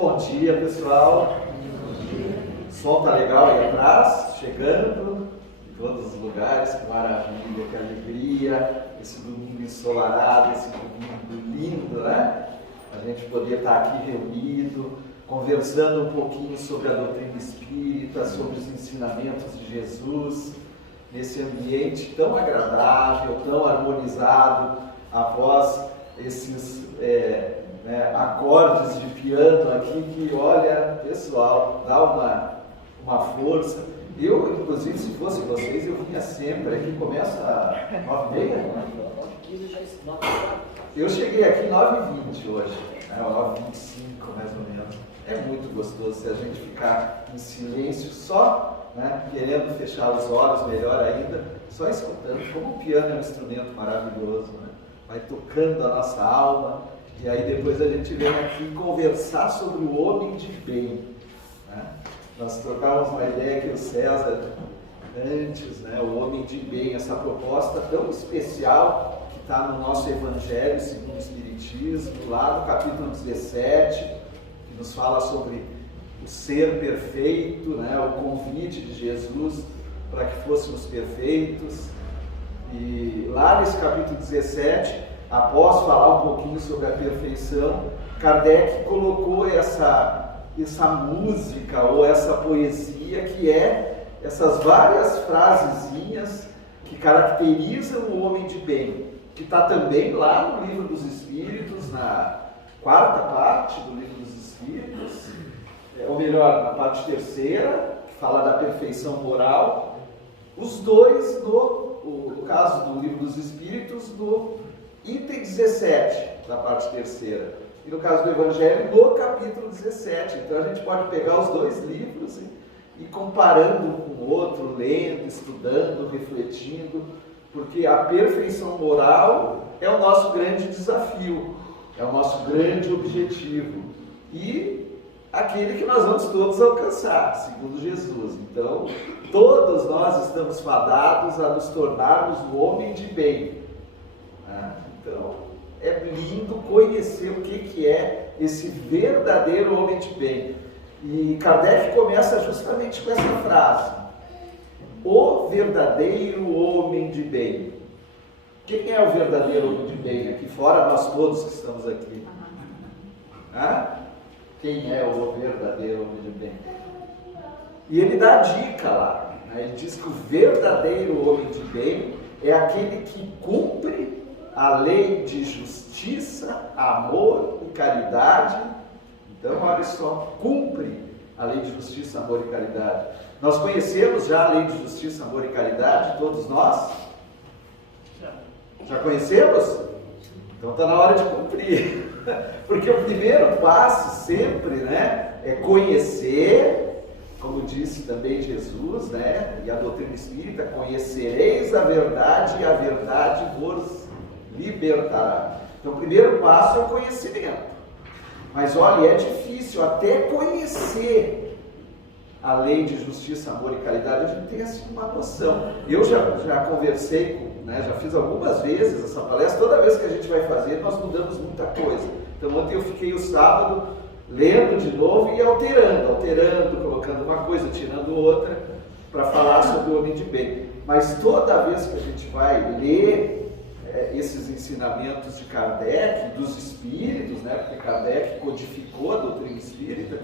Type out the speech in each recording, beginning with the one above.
Bom dia, pessoal. O som tá legal aí atrás, chegando em todos os lugares, que maravilha, que alegria, esse domingo ensolarado, esse domingo lindo, né? A gente poder estar aqui reunido, conversando um pouquinho sobre a doutrina espírita, sobre os ensinamentos de Jesus, nesse ambiente tão agradável, tão harmonizado, após esses acordes de piano aqui que, olha, pessoal, dá uma força. Eu, inclusive, se fosse vocês, eu vinha sempre aqui, começa às 9h30. Eu cheguei aqui 9h20 hoje, 9h25 mais ou menos. É muito gostoso se a gente ficar em silêncio só, querendo fechar os olhos, melhor ainda, só escutando. Como o piano é um instrumento maravilhoso, vai tocando a nossa alma, e aí depois a gente vem aqui conversar sobre o homem de bem. Nós trocávamos uma ideia que o César, antes, o homem de bem, essa proposta tão especial que está no nosso Evangelho segundo o Espiritismo, lá no capítulo 17, que nos fala sobre o ser perfeito, o convite de Jesus para que fôssemos perfeitos. E lá nesse capítulo 17, após falar um pouquinho sobre a perfeição, Kardec colocou essa música ou essa poesia, que é essas várias frasezinhas que caracterizam o homem de bem, que está também lá no Livro dos Espíritos, na quarta parte do Livro dos Espíritos, ou melhor, na parte terceira, que fala da perfeição moral. Os dois, no caso do Livro dos Espíritos, no item 17, da parte terceira, e no caso do Evangelho, no capítulo 17. Então a gente pode pegar os dois livros e comparando um com o outro, lendo, estudando, refletindo, porque a perfeição moral é o nosso grande desafio, é o nosso grande objetivo, e aquele que nós vamos todos alcançar, segundo Jesus. Então, todos nós estamos fadados a nos tornarmos um homem de bem. Então, é lindo conhecer o que é esse verdadeiro homem de bem. E Kardec começa justamente com essa frase: o verdadeiro homem de bem. Quem é o verdadeiro homem de bem? Aqui fora, nós todos que estamos aqui. Quem é o verdadeiro homem de bem? E ele dá a dica lá. Ele diz que o verdadeiro homem de bem é aquele que cumpre a lei de justiça, amor e caridade. Então, olha só, cumpre a lei de justiça, amor e caridade. Nós conhecemos já a lei de justiça, amor e caridade, todos nós? Já conhecemos? Então está na hora de cumprir. Porque o primeiro passo sempre, é conhecer, como disse também Jesus, e a doutrina espírita: conhecereis a verdade e a verdade vos libertará. Então o primeiro passo é o conhecimento. Mas olha, é difícil até conhecer a lei de justiça, amor e caridade. A gente tem assim uma noção. Eu já conversei, já fiz algumas vezes essa palestra. Toda vez que a gente vai fazer, nós mudamos muita coisa. Então ontem eu fiquei o sábado lendo de novo e alterando, colocando uma coisa, tirando outra, para falar sobre o homem de bem. Mas toda vez que a gente vai ler esses ensinamentos de Kardec, dos espíritos, porque Kardec codificou a doutrina espírita,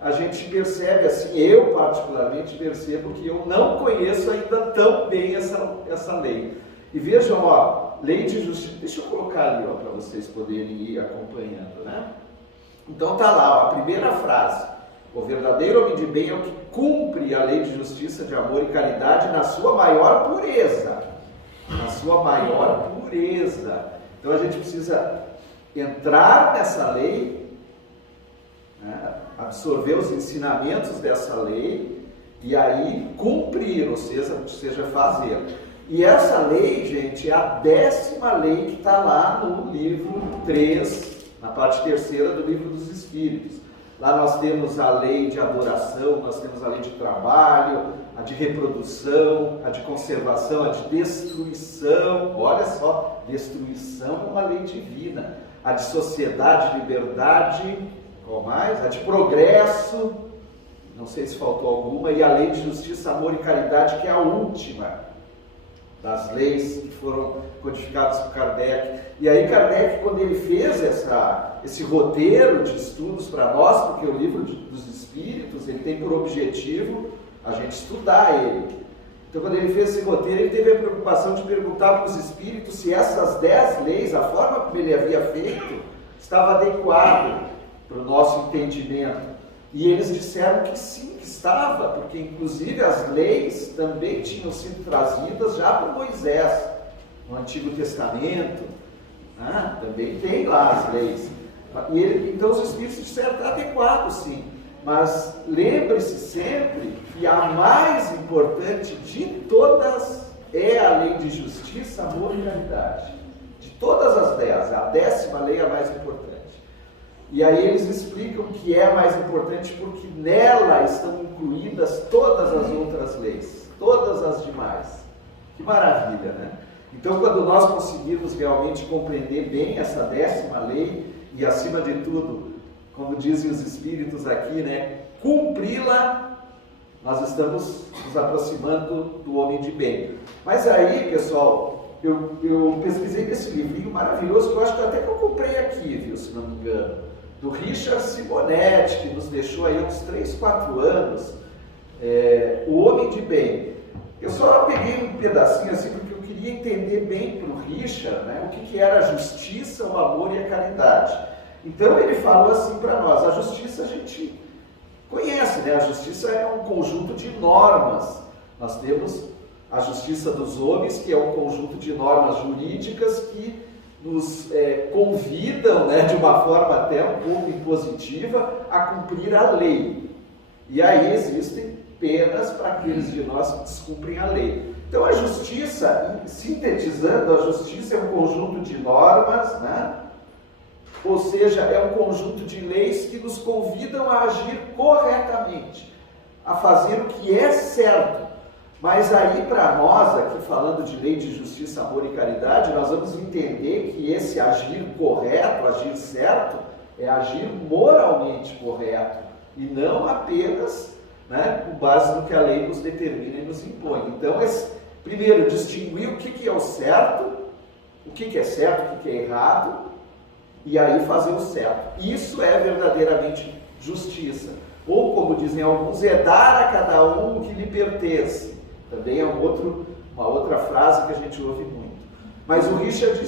a gente percebe assim, eu particularmente percebo que eu não conheço ainda tão bem essa lei. E vejam, lei de justiça, deixa eu colocar ali, para vocês poderem ir acompanhando, Então tá lá, a primeira frase: o verdadeiro homem de bem é o que cumpre a lei de justiça, de amor e caridade na sua maior pureza. Na sua maior pureza. Então a gente precisa entrar nessa lei, absorver os ensinamentos dessa lei e aí cumprir, ou seja, fazer. E essa lei, gente, é a 10ª lei que está lá no livro 3, na parte terceira do Livro dos Espíritos. Lá nós temos a lei de adoração, nós temos a lei de trabalho, a de reprodução, a de conservação, a de destruição. Olha só, destruição é uma lei divina. A de sociedade, liberdade, Qual mais? A de progresso, não sei se faltou alguma, e a lei de justiça, amor e caridade, que é a última das leis que foram codificadas por Kardec. E aí Kardec, quando ele fez esse roteiro de estudos para nós, porque o livro dos Espíritos, ele tem por objetivo a gente estudar ele. Então, quando ele fez esse roteiro, ele teve a preocupação de perguntar para os Espíritos se essas 10 leis, a forma como ele havia feito, estava adequado para o nosso entendimento. E eles disseram que sim, que estava, porque inclusive as leis também tinham sido trazidas já por Moisés, no Antigo Testamento, né? Também tem lá as leis. Então os Espíritos disseram que está adequado sim, mas lembre-se sempre que a mais importante de todas é a lei de justiça, amor e caridade. De todas as 10, a 10ª lei é a mais importante. E aí eles explicam que é mais importante porque nela estão incluídas todas as outras leis, todas as demais. Que maravilha, né? Então, quando nós conseguirmos realmente compreender bem essa 10ª lei e, acima de tudo, como dizem os Espíritos aqui, né, cumpri-la, nós estamos nos aproximando do homem de bem. Mas aí, pessoal, eu pesquisei nesse livrinho maravilhoso, que eu acho que até que eu comprei aqui, viu, se não me engano, do Richard Simonetti, que nos deixou aí uns 3, 4 anos, O Homem de Bem. Eu só peguei um pedacinho assim, porque eu queria entender bem para o Richard, né, o que era a justiça, o amor e a caridade. Então ele falou assim para nós, a justiça a gente conhece, né? A justiça é um conjunto de normas. Nós temos a justiça dos homens, que é um conjunto de normas jurídicas que nos convidam, né, de uma forma até um pouco impositiva, a cumprir a lei. E aí existem penas para aqueles de nós que descumprem a lei. Então a justiça, sintetizando, a justiça é um conjunto de normas, né? Ou seja, é um conjunto de leis que nos convidam a agir corretamente, a fazer o que é certo. Mas aí para nós, aqui falando de lei de justiça, amor e caridade, nós vamos entender que esse agir correto, agir certo, é agir moralmente correto, e não apenas, né, com base no que a lei nos determina e nos impõe. Então, primeiro, distinguir o que é o certo, o que é certo, o que é errado, e aí fazer o certo. Isso é verdadeiramente justiça. Ou, como dizem alguns, é dar a cada um o que lhe pertence. Também é uma outra frase que a gente ouve muito. Mas o Richard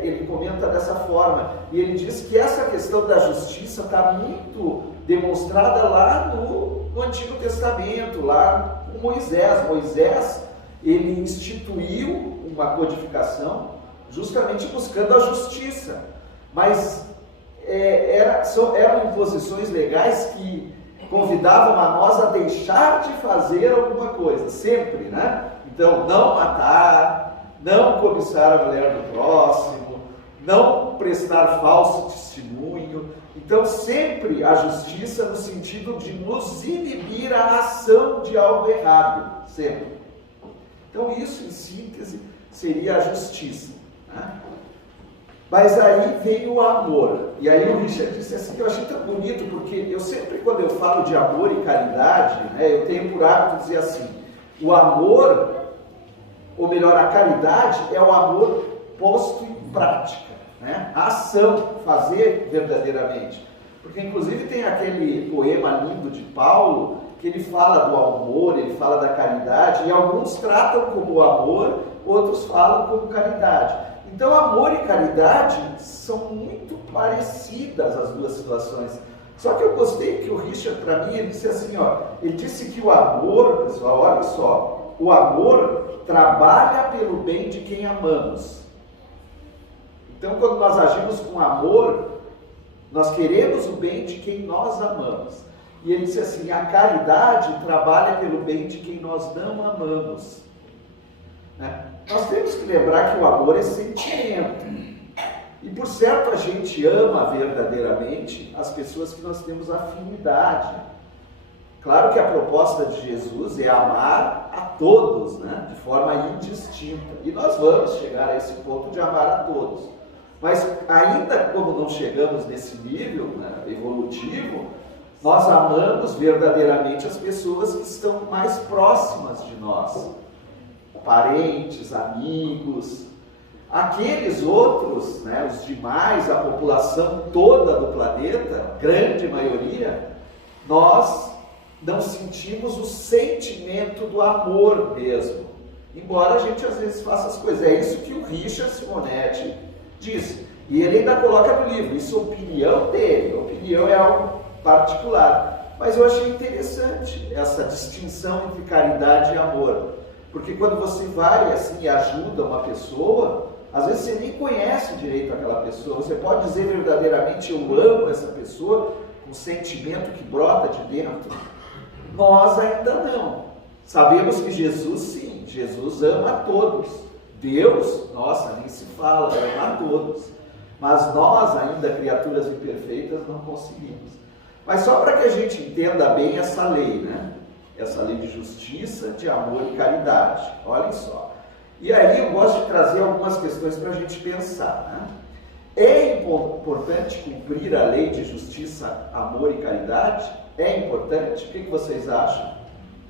ele comenta dessa forma, e ele diz que essa questão da justiça está muito demonstrada lá no Antigo Testamento, lá com Moisés. Moisés, ele instituiu uma codificação justamente buscando a justiça, mas eram imposições legais que convidavam a nós a deixar de fazer alguma coisa, sempre, né? Então, não matar, não cobiçar a mulher do próximo, não prestar falso testemunho. Então, sempre a justiça no sentido de nos inibir a ação de algo errado, sempre. Então, isso, em síntese, seria a justiça, né? Mas aí veio o amor, e aí o Richard disse assim, que eu achei tão bonito, porque eu sempre, quando eu falo de amor e caridade, né, eu tenho por hábito dizer assim, o amor, ou melhor, a caridade é o amor posto em prática, né? A ação, fazer verdadeiramente. Porque inclusive tem aquele poema lindo de Paulo, que ele fala do amor, ele fala da caridade, e alguns tratam como amor, outros falam como caridade. Então, amor e caridade são muito parecidas as duas situações. Só que eu gostei que o Richard, para mim, ele disse assim, ele disse que o amor, pessoal, olha só, o amor trabalha pelo bem de quem amamos. Então, quando nós agimos com amor, nós queremos o bem de quem nós amamos. E ele disse assim, a caridade trabalha pelo bem de quem nós não amamos. Né? Nós temos que lembrar que o amor é sentimento. E por certo a gente ama verdadeiramente as pessoas que nós temos afinidade. Claro que a proposta de Jesus é amar a todos, né? De forma indistinta. E nós vamos chegar a esse ponto de amar a todos. Mas ainda como não chegamos nesse nível, né, evolutivo, nós amamos verdadeiramente as pessoas que estão mais próximas de nós. Parentes, amigos. Aqueles outros, né, os demais, a população toda do planeta, grande maioria, nós não sentimos o sentimento do amor mesmo. Embora a gente às vezes faça as coisas. É isso que o Richard Simonetti diz. E ele ainda coloca no livro, isso é opinião dele, a opinião é algo particular. Mas eu achei interessante essa distinção entre caridade e amor. Porque quando você vai assim e ajuda uma pessoa, às vezes você nem conhece direito aquela pessoa. Você pode dizer verdadeiramente, eu amo essa pessoa, com um sentimento que brota de dentro. Nós ainda não. Sabemos que Jesus, sim, Jesus ama a todos. Deus, nossa, nem se fala, ama a todos. Mas nós ainda, criaturas imperfeitas, não conseguimos. Mas só para que a gente entenda bem essa lei, né? Essa lei de justiça, de amor e caridade. Olhem só. E aí eu gosto de trazer algumas questões para a gente pensar, né? É importante cumprir a lei de justiça, amor e caridade? É importante? O que vocês acham?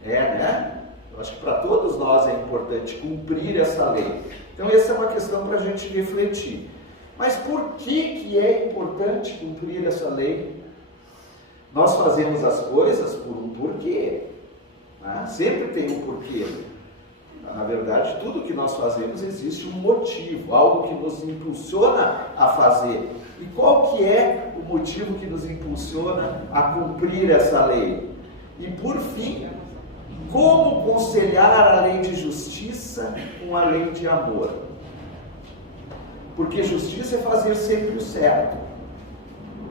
É, né? Eu acho que para todos nós é importante cumprir essa lei. Então essa é uma questão para a gente refletir. Mas por que é importante cumprir essa lei? Nós fazemos as coisas por um porquê. Né? Sempre tem um porquê. Na verdade, tudo que nós fazemos existe um motivo, algo que nos impulsiona a fazer. E qual que é o motivo que nos impulsiona a cumprir essa lei? E por fim, como conciliar a lei de justiça com a lei de amor? Porque justiça é fazer sempre o certo,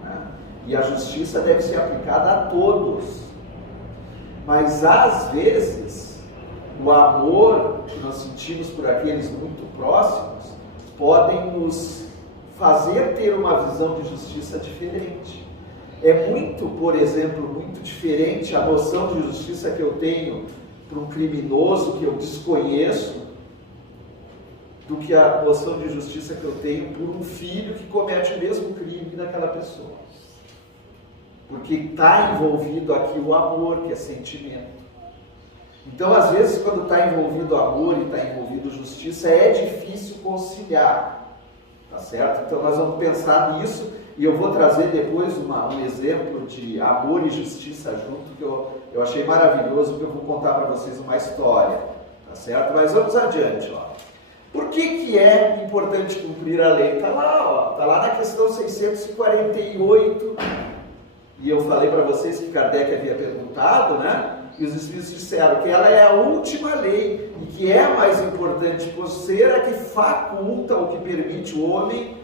né? E a justiça deve ser aplicada a todos. Mas às vezes, o amor que nós sentimos por aqueles muito próximos podem nos fazer ter uma visão de justiça diferente. É muito, por exemplo, muito diferente a noção de justiça que eu tenho para um criminoso que eu desconheço do que a noção de justiça que eu tenho por um filho que comete o mesmo crime daquela pessoa. Porque está envolvido aqui o amor, que é sentimento. Então, às vezes, quando está envolvido amor e está envolvido justiça, é difícil conciliar, tá certo? Então, nós vamos pensar nisso e eu vou trazer depois um exemplo de amor e justiça junto, que eu achei maravilhoso, que eu vou contar para vocês uma história, tá certo? Mas vamos adiante, ó. Por que é importante cumprir a lei? Está lá, ó, está lá na questão 648, e eu falei para vocês que Kardec havia perguntado, né? E os Espíritos disseram que ela é a última lei e que é a mais importante por ser a que faculta ou que permite o homem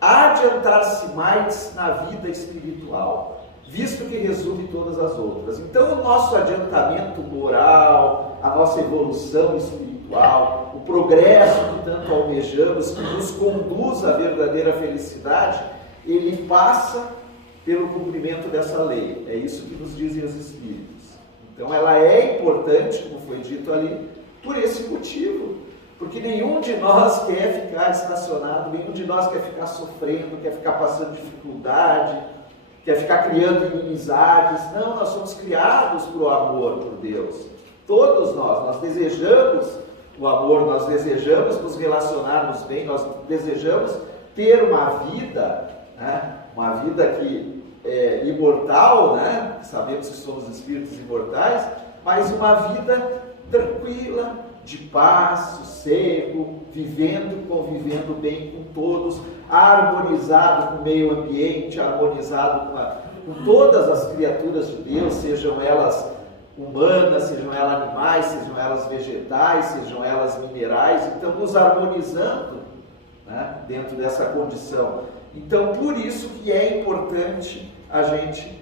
adiantar-se mais na vida espiritual, visto que resume todas as outras. Então, o nosso adiantamento moral, a nossa evolução espiritual, o progresso que tanto almejamos, que nos conduz à verdadeira felicidade, ele passa pelo cumprimento dessa lei. É isso que nos dizem os Espíritos. Então ela é importante, como foi dito ali, por esse motivo. Porque nenhum de nós quer ficar estacionado, nenhum de nós quer ficar sofrendo, quer ficar passando dificuldade, quer ficar criando inimizades. Não, nós somos criados para o amor por Deus. Todos nós desejamos o amor, nós desejamos nos relacionarmos bem, nós desejamos ter uma vida, né? Uma vida que é imortal, né? Sabemos que somos espíritos imortais, mas uma vida tranquila, de paz, sossego, convivendo bem com todos, harmonizado com o meio ambiente, harmonizado com todas as criaturas de Deus, sejam elas humanas, sejam elas animais, sejam elas vegetais, sejam elas minerais. Então nos harmonizando, né, dentro dessa condição. Então, por isso que é importante a gente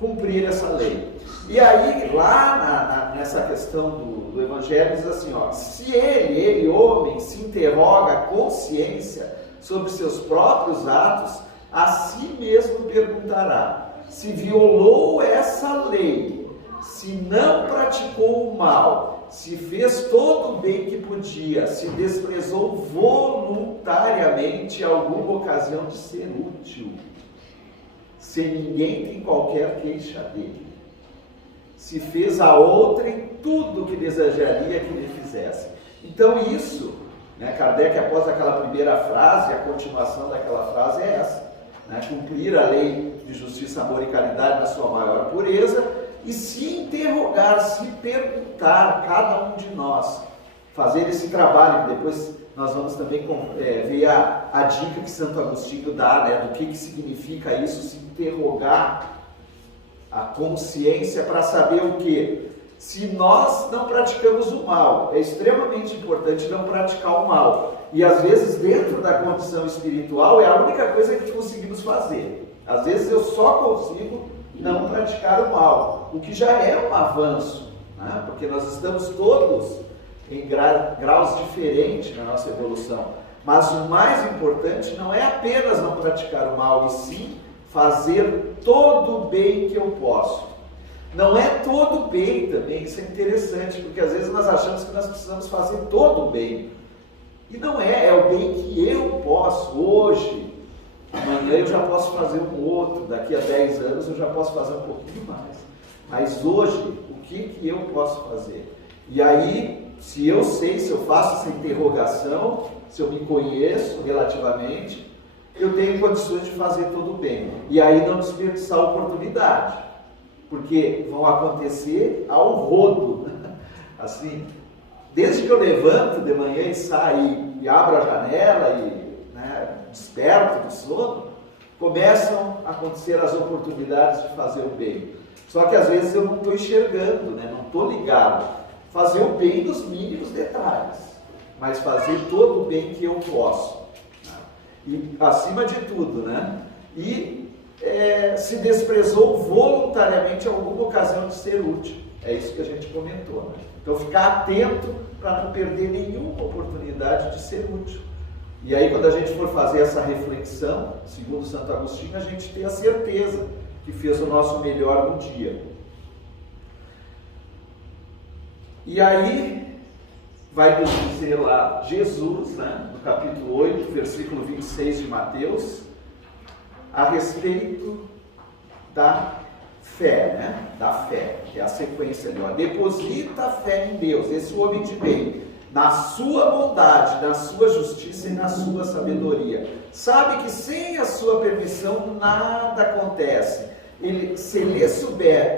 cumprir essa lei. E aí, lá nessa questão do Evangelho, diz assim, ó, se ele, homem, se interroga a consciência sobre seus próprios atos, a si mesmo perguntará, se violou essa lei, se não praticou o mal se fez todo o bem que podia, se desprezou voluntariamente alguma ocasião de ser útil, se ninguém tem qualquer queixa dele, se fez a outrem tudo o que desejaria que lhe fizesse. Então isso, Kardec, após aquela primeira frase, a continuação daquela frase é essa, cumprir a lei de justiça, amor e caridade na sua maior pureza, e se interrogar, se perguntar, cada um de nós, fazer esse trabalho, depois nós vamos também ver a dica que Santo Agostinho dá, do que significa isso, se interrogar a consciência para saber o quê? Se nós não praticamos o mal, é extremamente importante não praticar o mal. E às vezes dentro da condição espiritual é a única coisa que conseguimos fazer. Às vezes eu só consigo não praticar o mal, o que já é um avanço, porque nós estamos todos em graus diferentes na nossa evolução. Mas o mais importante não é apenas não praticar o mal, e sim fazer todo o bem que eu posso. Não é todo o bem também, isso é interessante, porque às vezes nós achamos que nós precisamos fazer todo o bem. E não é o bem que eu posso hoje. Amanhã eu já posso fazer um outro, daqui a 10 anos eu já posso fazer um pouquinho mais. Mas hoje, o que eu posso fazer? E aí, se eu sei, se eu faço essa interrogação, se eu me conheço relativamente, eu tenho condições de fazer todo o bem. E aí não desperdiçar a oportunidade, porque vão acontecer ao rodo. Assim, desde que eu levanto de manhã e saio e abro a janela e desperto do sono, começam a acontecer as oportunidades de fazer o bem. Só que às vezes eu não estou enxergando, não estou ligado. Fazer o bem nos mínimos detalhes, mas fazer todo o bem que eu posso. E acima de tudo, E se desprezou voluntariamente alguma ocasião de ser útil. É isso que a gente comentou. Então ficar atento para não perder nenhuma oportunidade de ser útil. E aí quando a gente for fazer essa reflexão, segundo Santo Agostinho, a gente tem a certeza que fez o nosso melhor no dia. E aí vai nos dizer lá Jesus, no capítulo 8, versículo 26 de Mateus, a respeito da fé, da fé, que é a sequência ali, deposita a fé em Deus, esse homem de bem, na sua bondade, na sua justiça e na sua sabedoria. Sabe que sem a sua permissão nada acontece. Ele, se lhe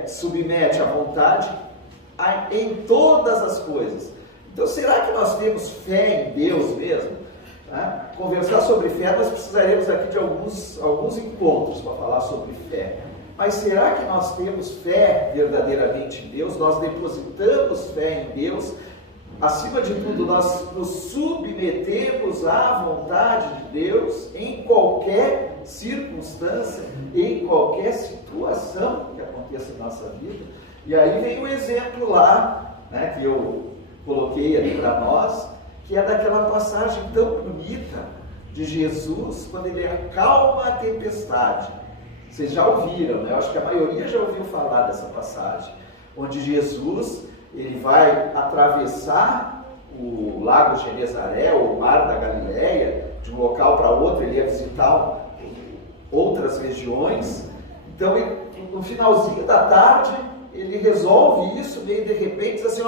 submete à vontade em todas as coisas. Então, será que nós temos fé em Deus mesmo? Conversar sobre fé, nós precisaremos aqui de alguns encontros para falar sobre fé. Mas será que nós temos fé verdadeiramente em Deus? Nós depositamos fé em Deus? Acima de tudo, nós nos submetemos à vontade de Deus em qualquer circunstância, em qualquer situação que aconteça em nossa vida. E aí vem um exemplo lá, que eu coloquei ali para nós, que é daquela passagem tão bonita de Jesus, quando ele acalma a tempestade. Vocês já ouviram, Eu acho que a maioria já ouviu falar dessa passagem, onde Jesus, ele vai atravessar o lago Genezaré, ou o mar da Galileia, de um local para outro, ele ia visitar outras regiões. Então, no finalzinho da tarde, ele resolve isso, meio de repente, diz assim,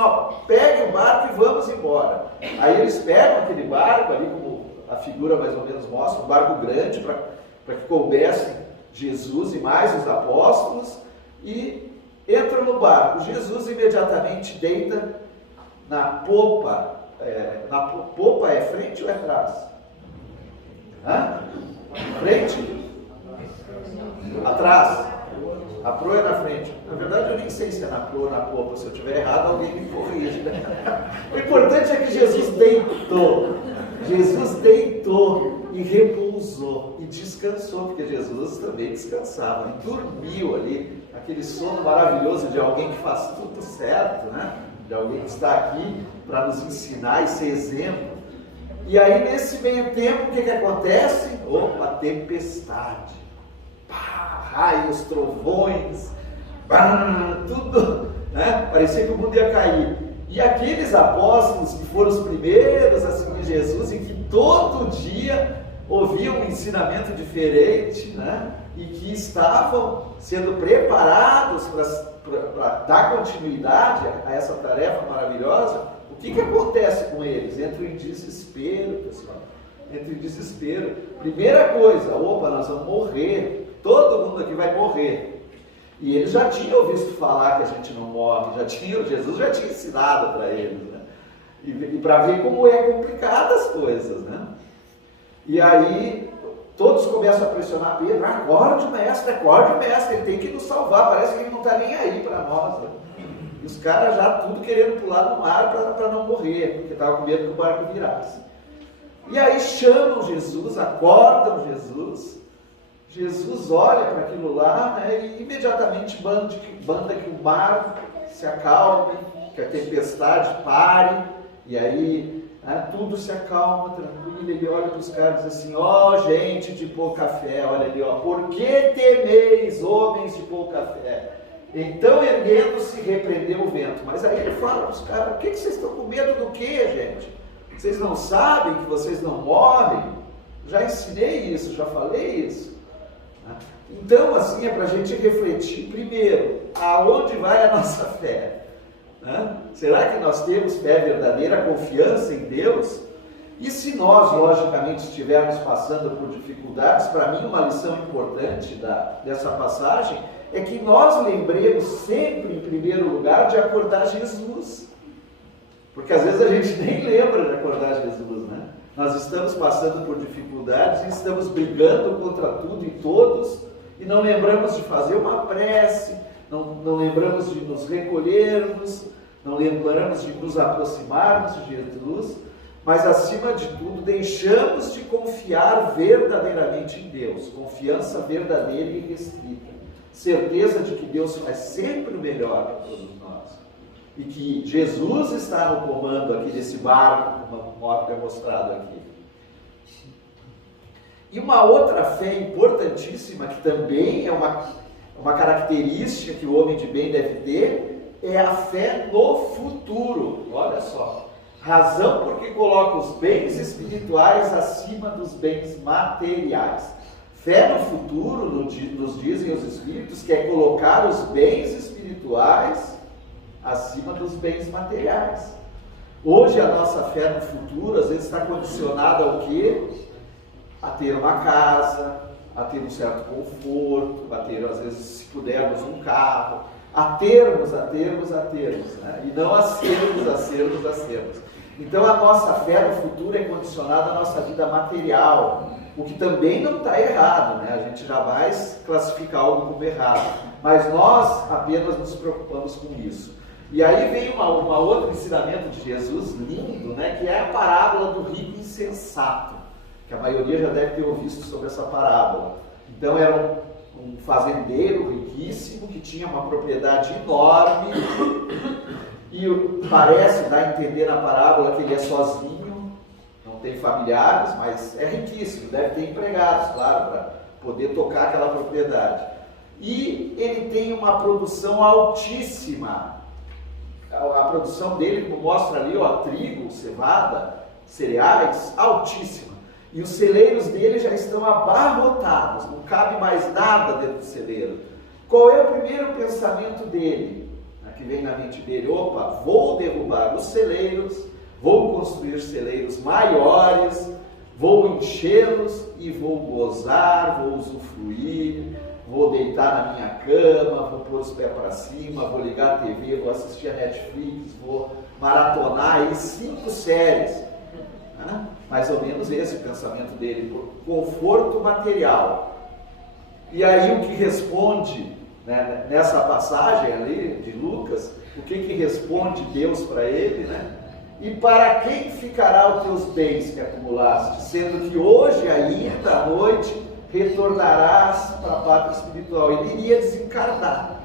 pegue o barco e vamos embora. Aí eles pegam aquele barco, ali como a figura mais ou menos mostra, um barco grande, para que coubessem Jesus e mais os apóstolos, e entram no barco. Jesus imediatamente deita na popa. Na popa é frente ou é atrás? Frente? Atrás? A proa é na frente. Na verdade, eu nem sei se é na proa ou na popa. Se eu estiver errado, alguém me corrige. O importante é que Jesus deitou. Jesus deitou e repousou e descansou, porque Jesus também descansava e dormiu ali, aquele sono maravilhoso de alguém que faz tudo certo, De alguém que está aqui para nos ensinar e ser exemplo. E aí, nesse meio tempo, o que acontece? Opa, tempestade. Raios, trovões, tudo, parecia que o mundo ia cair. E aqueles apóstolos que foram os primeiros a seguir Jesus e que todo dia ouviam um ensinamento diferente, né? E que estavam sendo preparados para dar continuidade a essa tarefa maravilhosa, o que acontece com eles? Entram em desespero, pessoal. Entram em desespero. Primeira coisa, opa, nós vamos morrer. Todo mundo aqui vai morrer. E eles já tinham visto falar que a gente não morre, Jesus já tinha ensinado para eles, né? E para ver como é complicado as coisas, né? E aí todos começam a pressionar Pedro: acorde mestre, ele tem que nos salvar, parece que ele não está nem aí para nós, né? E os caras já tudo querendo pular no mar para não morrer, porque estavam com medo que o barco virasse. E aí chamam Jesus, acordam Jesus. Jesus olha para aquilo lá, né, e imediatamente manda que o mar se acalme, que a tempestade pare, e aí, né, tudo se acalma, tranquilo. Ele olha para os caras e diz assim: ó, gente de pouca fé, olha ali, ó, por que temeis, homens de pouca fé? Então, erguendo-se, repreendeu o vento. Mas aí ele fala para os caras: o que vocês estão com medo do quê, gente? Vocês não sabem que vocês não morrem? Já ensinei isso, já falei isso. Então, assim, é para a gente refletir primeiro, aonde vai a nossa fé? Né? Será que nós temos fé verdadeira, confiança em Deus? E se nós, logicamente, estivermos passando por dificuldades, para mim uma lição importante dessa passagem é que nós lembremos sempre, em primeiro lugar, de acordar Jesus. Porque às vezes a gente nem lembra de acordar Jesus, né? Nós estamos passando por dificuldades e estamos brigando contra tudo e todos, e não lembramos de fazer uma prece, não lembramos de nos recolhermos, não lembramos de nos aproximarmos de Jesus, mas acima de tudo deixamos de confiar verdadeiramente em Deus, confiança verdadeira e restrita, certeza de que Deus faz sempre o melhor para todos nós, e que Jesus está no comando aqui desse barco, como é mostrado aqui. E uma outra fé importantíssima, que também é uma característica que o homem de bem deve ter, é a fé no futuro. Olha só, razão porque coloca os bens espirituais acima dos bens materiais. Fé no futuro, nos dizem os Espíritos, que é colocar os bens espirituais acima dos bens materiais. Hoje a nossa fé no futuro, às vezes, está condicionada ao quê? A ter uma casa, a ter um certo conforto, a ter, às vezes, se pudermos, um carro, a termos, né? E não a sermos. Então a nossa fé no futuro é condicionada à nossa vida material, o que também não está errado, né? A gente jamais classifica algo como errado, mas nós apenas nos preocupamos com isso. E aí vem uma outro ensinamento de Jesus lindo, né? Que é a parábola do rico insensato, que a maioria já deve ter ouvido sobre essa parábola. Então era um fazendeiro riquíssimo que tinha uma propriedade enorme e parece dar a entender na parábola que ele é sozinho, não tem familiares, mas é riquíssimo, deve ter empregados, claro, para poder tocar aquela propriedade. E ele tem uma produção altíssima. A produção dele, como mostra ali, ó, trigo, cevada, cereais, altíssima. E os celeiros dele já estão abarrotados, não cabe mais nada dentro do celeiro. Qual é o primeiro pensamento dele? Que vem na mente dele: opa, vou derrubar os celeiros, vou construir celeiros maiores, vou enchê-los e vou gozar, vou usufruir, vou deitar na minha cama, vou pôr os pés para cima, vou ligar a TV, vou assistir a Netflix, vou maratonar aí 5 séries. Né? Mais ou menos esse o pensamento dele, por conforto material. E aí o que responde, né, nessa passagem ali de Lucas, o que responde Deus para ele, né? E para quem ficará os teus bens que acumulaste, sendo que hoje ainda à noite retornarás para a pátria espiritual. Ele iria desencarnar,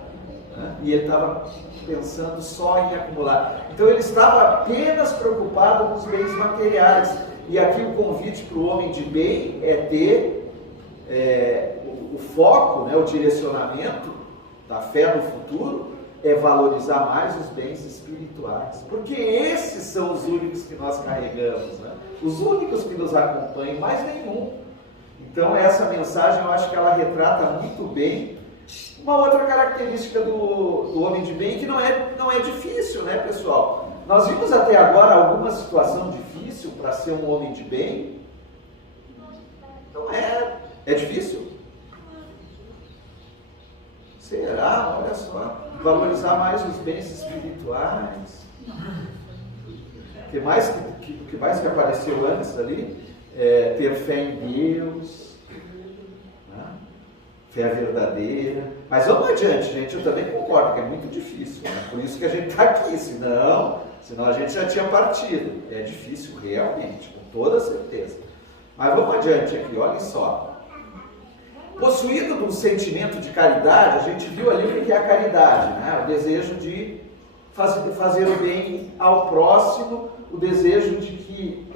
né? E ele estava pensando só em acumular. Então ele estava apenas preocupado com os bens materiais. E aqui o convite para o homem de bem é ter o foco, né, o direcionamento da fé no futuro, é valorizar mais os bens espirituais, porque esses são os únicos que nós carregamos, né? Os únicos que nos acompanham, mais nenhum. Então essa mensagem eu acho que ela retrata muito bem uma outra característica do homem de bem, que não é difícil, né, pessoal? Nós vimos até agora alguma situação difícil para ser um homem de bem? Não é. É difícil? Será? Olha só. Valorizar mais os bens espirituais. O que mais que apareceu antes ali? Ter fé em Deus. Né? Fé verdadeira. Mas vamos adiante, gente. Eu também concordo que é muito difícil. Né? Por isso que a gente está aqui. Senão a gente já tinha partido. É difícil realmente, com toda certeza. Mas vamos adiante aqui, olhem só. Possuído de um sentimento de caridade, a gente viu ali o que é a caridade, né? O desejo de fazer o bem ao próximo, o desejo de que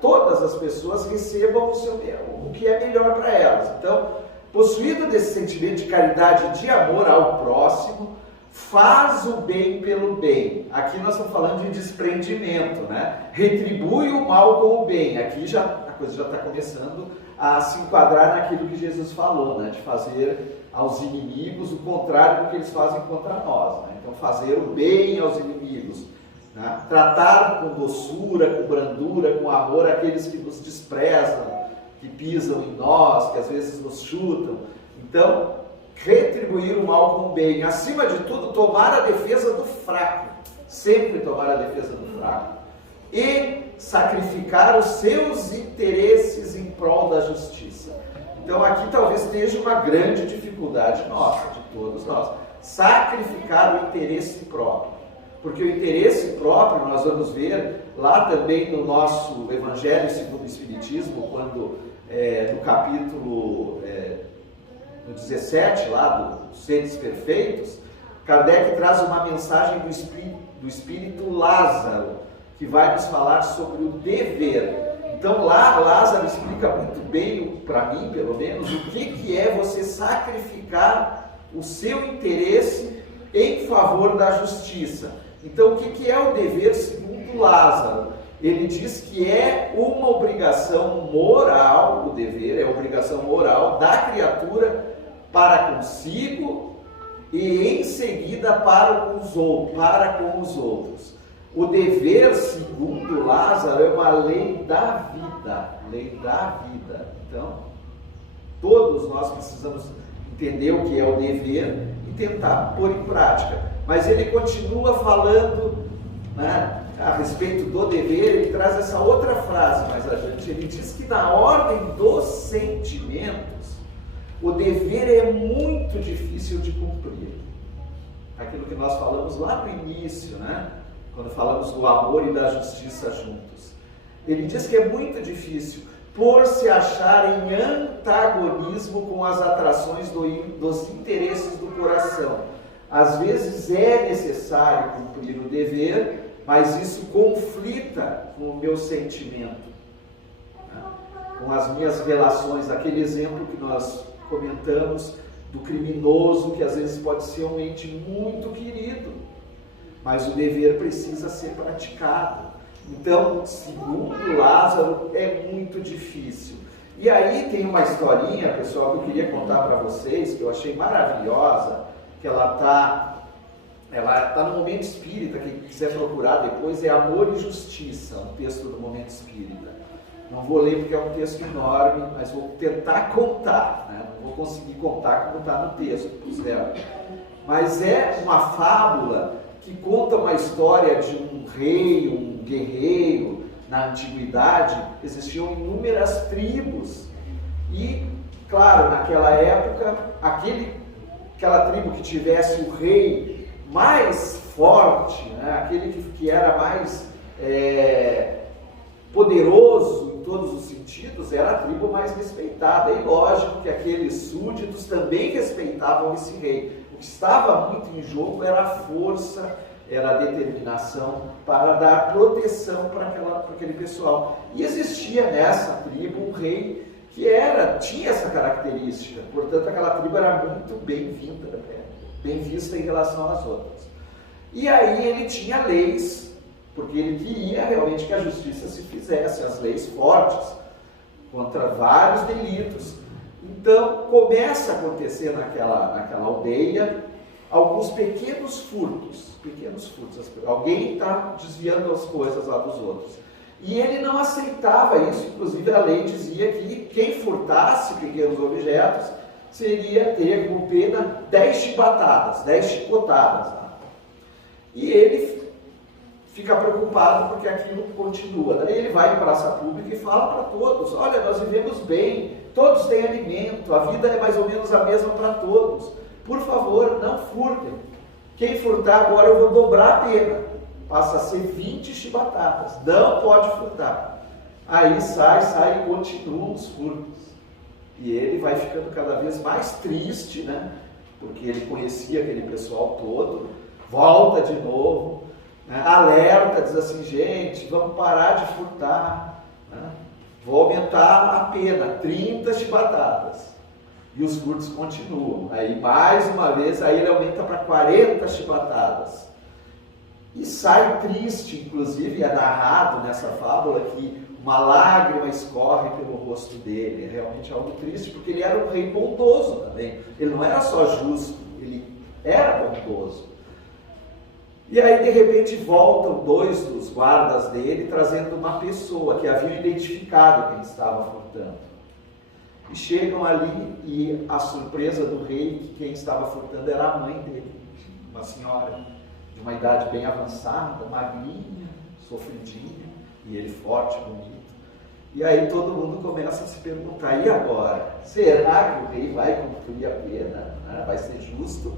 todas as pessoas recebam o que é melhor para elas. Então, possuído desse sentimento de caridade, de amor ao próximo, faz o bem pelo bem. Aqui nós estamos falando de desprendimento, né? Retribui o mal com o bem. Aqui a coisa já está começando a se enquadrar naquilo que Jesus falou, né? De fazer aos inimigos o contrário do que eles fazem contra nós, né? Então, fazer o bem aos inimigos, né? Tratar com doçura, com brandura, com amor aqueles que nos desprezam, que pisam em nós, que às vezes nos chutam. Então, retribuir o mal com o bem. Acima de tudo, tomar a defesa do fraco. Sempre tomar a defesa do fraco. E sacrificar os seus interesses em prol da justiça. Então aqui talvez esteja uma grande dificuldade nossa, de todos nós. Sacrificar o interesse próprio. Porque o interesse próprio, nós vamos ver lá também no nosso Evangelho segundo o Espiritismo, quando no capítulo no 17, lá dos seres perfeitos, Kardec traz uma mensagem do Espírito Lázaro, que vai nos falar sobre o dever. Então lá Lázaro explica muito bem, para mim pelo menos, o que é você sacrificar o seu interesse em favor da justiça. Então o que é o dever segundo Lázaro? Ele diz que é uma obrigação moral, o dever é obrigação moral da criatura para consigo e em seguida para com os outros. O dever, segundo Lázaro, é uma lei da vida. Então, todos nós precisamos entender o que é o dever e tentar pôr em prática. Mas ele continua falando, né, a respeito do dever, ele traz essa outra frase mais adiante. Ele diz que na ordem dos sentimentos, o dever é muito difícil de cumprir. Aquilo que nós falamos lá no início, né? Quando falamos do amor e da justiça juntos. Ele diz que é muito difícil, por se achar em antagonismo com as atrações dos interesses do coração. Às vezes é necessário cumprir o dever, mas isso conflita com o meu sentimento, né? Com as minhas relações. Aquele exemplo que nós comentamos do criminoso, que às vezes pode ser um ente muito querido, mas o dever precisa ser praticado. Então, segundo Lázaro, é muito difícil. E aí tem uma historinha, pessoal, que eu queria contar para vocês, que eu achei maravilhosa, que ela tá no Momento Espírita, quem quiser procurar depois, é Amor e Justiça, um texto do Momento Espírita. Não vou ler porque é um texto enorme, mas vou tentar contar, né? Não vou conseguir contar como está no texto, mas é uma fábula que conta uma história de um rei, um guerreiro. Na antiguidade existiam inúmeras tribos e, claro, naquela época, aquela tribo que tivesse o rei mais forte, né? Aquele que era mais poderoso em todos os sentidos, era a tribo mais respeitada. E lógico que aqueles súditos também respeitavam esse rei. O que estava muito em jogo era a força, era a determinação para dar proteção para aquele pessoal. E existia nessa tribo um rei que tinha essa característica, portanto aquela tribo era muito bem-vinda, bem vista em relação às outras. E aí ele tinha leis, porque ele queria realmente que a justiça se fizesse, as leis fortes, contra vários delitos. Então, começa a acontecer naquela aldeia alguns pequenos furtos. Alguém está desviando as coisas lá dos outros. E ele não aceitava isso, inclusive a lei dizia que quem furtasse pequenos objetos seria ter como pena 10 chibatadas, 10 chicotadas. E ele fica preocupado porque aquilo continua. Daí ele vai em praça pública e fala para todos: olha, nós vivemos bem, todos têm alimento, a vida é mais ou menos a mesma para todos. Por favor, não furtem. Quem furtar agora eu vou dobrar a pena. Passa a ser 20 chibatadas. Não pode furtar. Aí sai e continuam os furtos. E ele vai ficando cada vez mais triste, né? Porque ele conhecia aquele pessoal todo. Volta de novo, né? Alerta, diz assim: gente, vamos parar de furtar, né? Vou aumentar a pena, 30 chibatadas. E os furtos continuam. Aí mais uma vez, aí ele aumenta para 40 chibatadas. E sai triste, inclusive é narrado nessa fábula que uma lágrima escorre pelo rosto dele. É realmente algo triste, porque ele era um rei bondoso também. Ele não era só justo, ele era bondoso. E aí, de repente, voltam 2 dos guardas dele, trazendo uma pessoa que haviam identificado quem estava furtando. E chegam ali, e a surpresa do rei, que quem estava furtando era a mãe dele, uma senhora de uma idade bem avançada, magrinha, sofridinha, e ele forte, bonito. E aí todo mundo começa a se perguntar: e agora? Será que o rei vai cumprir a pena? Né? Vai ser justo?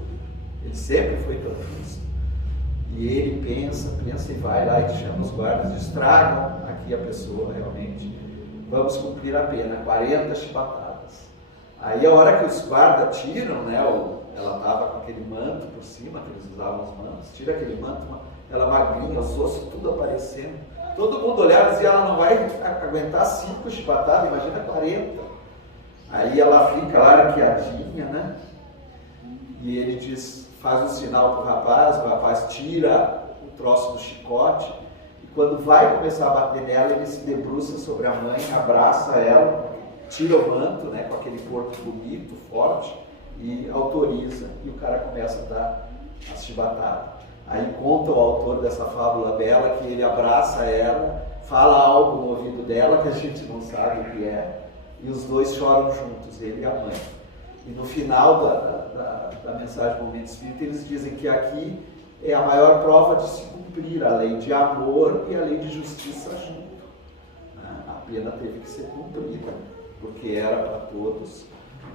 Ele sempre foi tão justo. E ele pensa e vai lá e chama os guardas e diz: tragam aqui a pessoa realmente, vamos cumprir a pena, 40 chibatadas. Aí a hora que os guardas tiram, né, ela estava com aquele manto por cima, que eles usavam os mantos, tira aquele manto, ela magrinha, os ossos tudo aparecendo. Todo mundo olhava e dizia: ela não vai aguentar 5 chibatadas, imagina 40. Aí ela fica lá arqueadinha, né? E ele diz, faz um sinal para o rapaz tira o troço do chicote, e quando vai começar a bater nela, ele se debruça sobre a mãe, abraça ela, tira o manto, né, com aquele corpo bonito, forte, e autoriza, e o cara começa a dar as chibatadas. Aí conta o autor dessa fábula bela que ele abraça ela, fala algo no ouvido dela que a gente não sabe o que é, e os dois choram juntos, ele e a mãe. E no final da mensagem do Momento Espírita, eles dizem que aqui é a maior prova de se cumprir a lei de amor e a lei de justiça junto. A pena teve que ser cumprida, porque era para todos.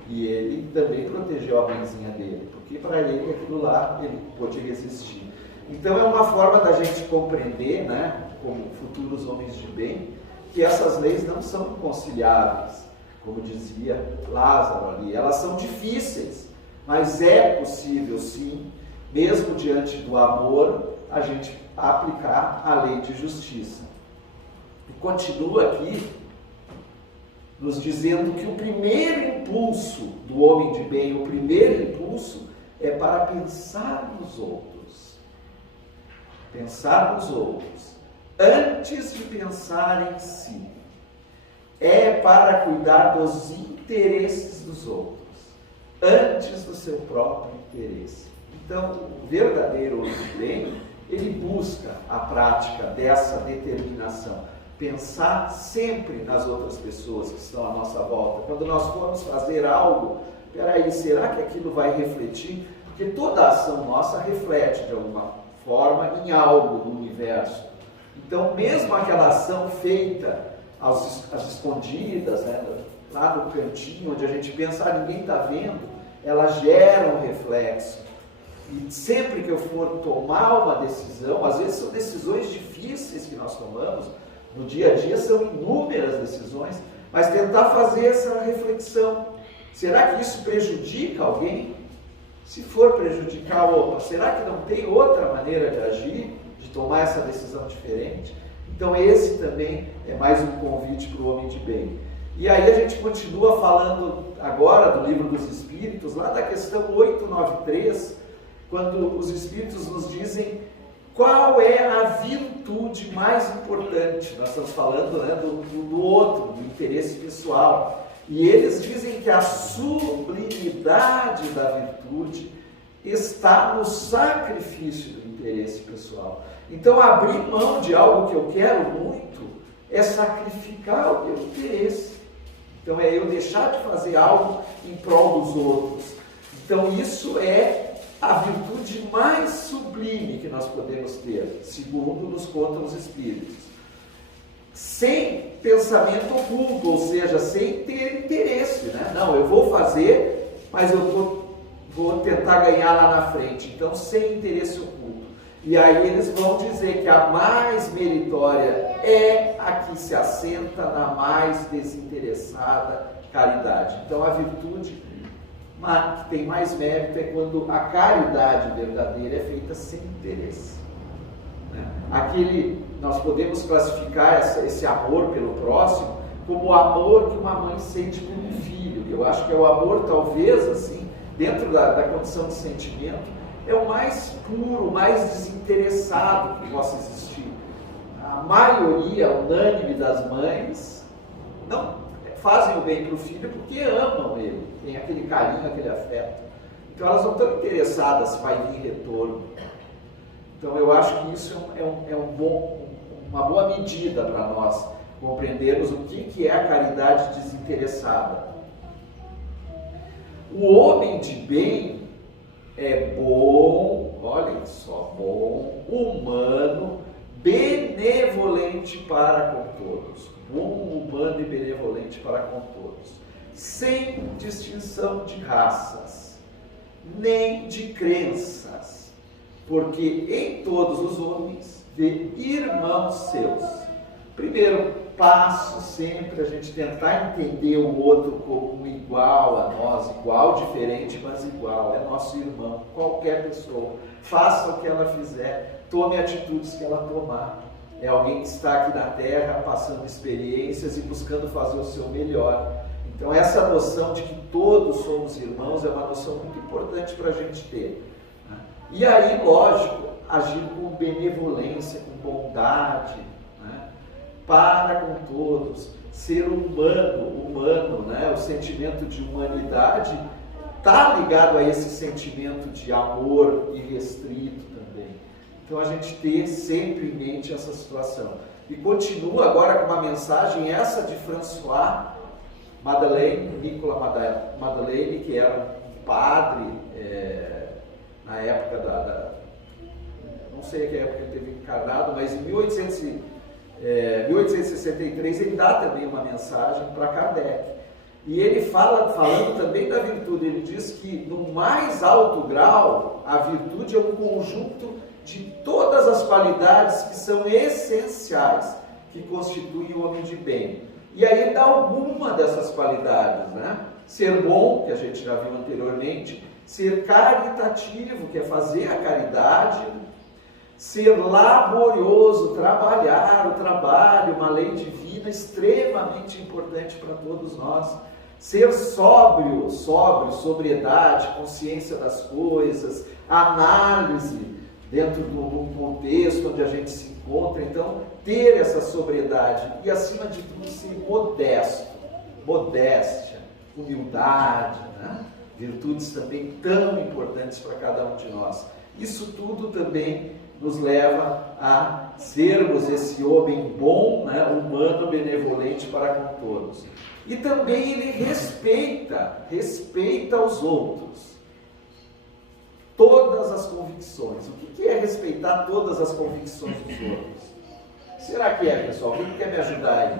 E ele também protegeu a mãezinha dele, porque para ele aquilo lá, ele podia resistir. Então é uma forma da gente compreender, né, como futuros homens de bem, que essas leis não são inconciliáveis, como dizia Lázaro ali. Elas são difíceis, mas é possível sim, mesmo diante do amor, a gente aplicar a lei de justiça. E continua aqui nos dizendo que o primeiro impulso do homem de bem, o primeiro impulso é para pensar nos outros. Pensar nos outros, antes de pensar em si. É para cuidar dos interesses dos outros, antes do seu próprio interesse. Então, o verdadeiro homem de bem, ele busca a prática dessa determinação. Pensar sempre nas outras pessoas que estão à nossa volta. Quando nós formos fazer algo, peraí, será que aquilo vai refletir? Porque toda ação nossa reflete de alguma forma em algo no universo. Então, mesmo aquela ação feita às escondidas, né, lá no cantinho, onde a gente pensa, ninguém está vendo, ela gera um reflexo. E sempre que eu for tomar uma decisão, às vezes são decisões difíceis que nós tomamos, no dia a dia são inúmeras decisões, mas tentar fazer essa reflexão. Será que isso prejudica alguém? Se for prejudicar, será que não tem outra maneira de agir, de tomar essa decisão diferente? Então esse também é mais um convite para o homem de bem. E aí a gente continua falando agora do Livro dos Espíritos, lá da questão 893, quando os Espíritos nos dizem qual é a virtude mais importante. Nós estamos falando, né, do outro, do interesse pessoal. E eles dizem que a sublimidade da virtude está no sacrifício do interesse pessoal. Então, abrir mão de algo que eu quero muito é sacrificar o meu interesse. Então, é eu deixar de fazer algo em prol dos outros. Então, isso é a virtude mais sublime que nós podemos ter, segundo nos contam os Espíritos. Sem pensamento oculto, ou seja, sem ter interesse, né? Não, eu vou fazer, mas eu vou tentar ganhar lá na frente. Então, sem interesse oculto. E aí eles vão dizer que a mais meritória é a que se assenta na mais desinteressada caridade. Então, a virtude que tem mais mérito é quando a caridade verdadeira é feita sem interesse. Nós podemos classificar esse amor pelo próximo como o amor que uma mãe sente por um filho. Eu acho que é o amor, talvez, assim, dentro da condição de sentimento, é o mais puro, o mais desinteressado que possa existir. A maioria unânime das mães não fazem o bem para o filho porque amam ele, tem aquele carinho, aquele afeto. Então elas não estão interessadas se vai vir retorno. Então eu acho que isso é uma boa medida para nós compreendermos o que é a caridade desinteressada. O homem de bem é bom, olhem só, bom, humano, benevolente para com todos. Bom, humano e benevolente para com todos. Sem distinção de raças, nem de crenças, porque em todos os homens vê irmãos seus. Primeiro passo sempre a gente tentar entender o outro como igual a nós, igual, diferente, mas igual, é nosso irmão, qualquer pessoa, faça o que ela fizer, tome atitudes que ela tomar, é alguém que está aqui na Terra passando experiências e buscando fazer o seu melhor. Então essa noção de que todos somos irmãos é uma noção muito importante para a gente ter. E aí, lógico, agir com benevolência, com bondade, para com todos, ser humano, né? O sentimento de humanidade está ligado a esse sentimento de amor irrestrito também. Então a gente ter sempre em mente essa situação. E continua agora com uma mensagem, essa de François Nicolas Madeleine, que era um padre na época não sei a que época ele teve encarnado, mas em 1863 ele dá também uma mensagem para Kardec. E ele falando também da virtude, ele diz que no mais alto grau, a virtude é um conjunto de todas as qualidades que são essenciais, que constituem o homem de bem. E aí dá alguma dessas qualidades, né? Ser bom, que a gente já viu anteriormente, ser caritativo, que é fazer a caridade, ser laborioso, trabalhar o trabalho, uma lei divina extremamente importante para todos nós. Ser sóbrio, sobriedade, consciência das coisas, análise dentro do contexto onde a gente se encontra. Então, ter essa sobriedade e, acima de tudo, ser modesto, modéstia, humildade, né? Virtudes também tão importantes para cada um de nós. Isso tudo também nos leva a sermos esse homem bom, né, humano, benevolente para com todos. E também ele respeita os outros. Todas as convicções. O que é respeitar todas as convicções dos outros? Será que é, pessoal? Quem quer me ajudar aí?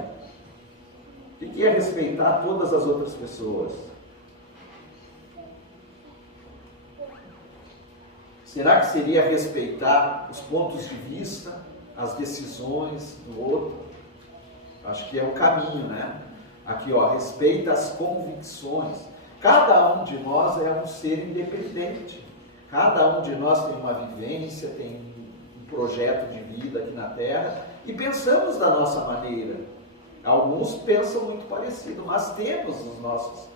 O que é respeitar todas as outras pessoas? Será que seria respeitar os pontos de vista, as decisões do outro? Acho que é o caminho, né? Aqui, ó, respeita as convicções. Cada um de nós é um ser independente. Cada um de nós tem uma vivência, tem um projeto de vida aqui na Terra e pensamos da nossa maneira. Alguns pensam muito parecido, mas temos os nossos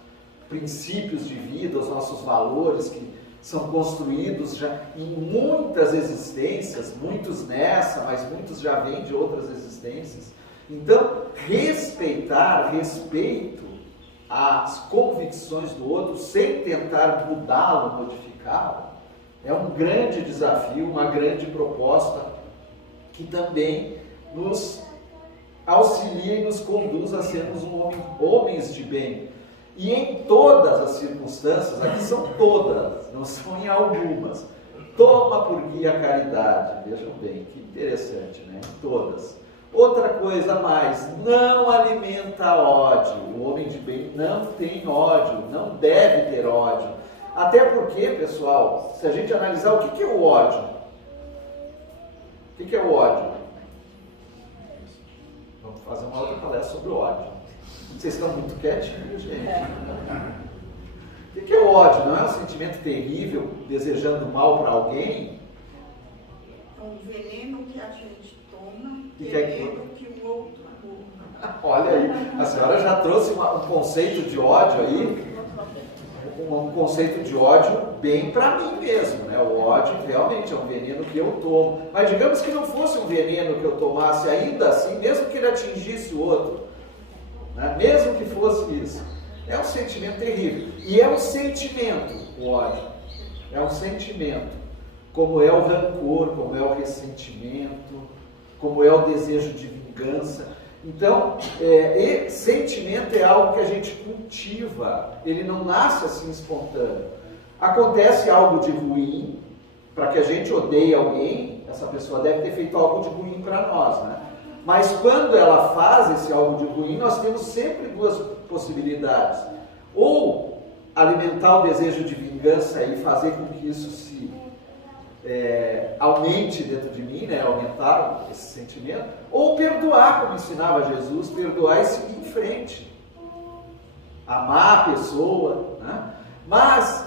princípios de vida, os nossos valores que são construídos já em muitas existências, muitos nessa, mas muitos já vêm de outras existências. Então, respeito às convicções do outro, sem tentar mudá-lo, modificá-lo, é um grande desafio, uma grande proposta, que também nos auxilia e nos conduz a sermos homens de bem. E em todas as circunstâncias, aqui são todas, não são em algumas, toma por guia a caridade. Vejam bem, que interessante, né? Em todas. Outra coisa a mais, não alimenta ódio. O homem de bem não tem ódio, não deve ter ódio. Até porque, pessoal, se a gente analisar o que é o ódio? O que é o ódio? Vamos fazer uma outra palestra sobre o ódio. Vocês estão muito quietinhos, gente. O que é o ódio? Não é um sentimento terrível, desejando mal para alguém? É um veneno que a gente toma, querendo que o outro morra. Olha aí, a senhora já trouxe um conceito de ódio aí, um conceito de ódio bem para mim mesmo, né? O ódio realmente é um veneno que eu tomo. Mas digamos que não fosse um veneno que eu tomasse, ainda assim, mesmo que ele atingisse o outro, né? Mesmo que fosse isso, é um sentimento terrível. E é um sentimento, o ódio. É um sentimento. Como é o rancor, como é o ressentimento, como é o desejo de vingança. Então, sentimento é algo que a gente cultiva, ele não nasce assim espontâneo. Acontece algo de ruim, para que a gente odeie alguém, essa pessoa deve ter feito algo de ruim para nós, né? Mas quando ela faz esse algo de ruim, nós temos sempre duas possibilidades. Ou alimentar o desejo de vingança e fazer com que isso se aumente dentro de mim, né? Aumentar esse sentimento, ou perdoar, como ensinava Jesus, perdoar e seguir em frente, amar a pessoa, né? Mas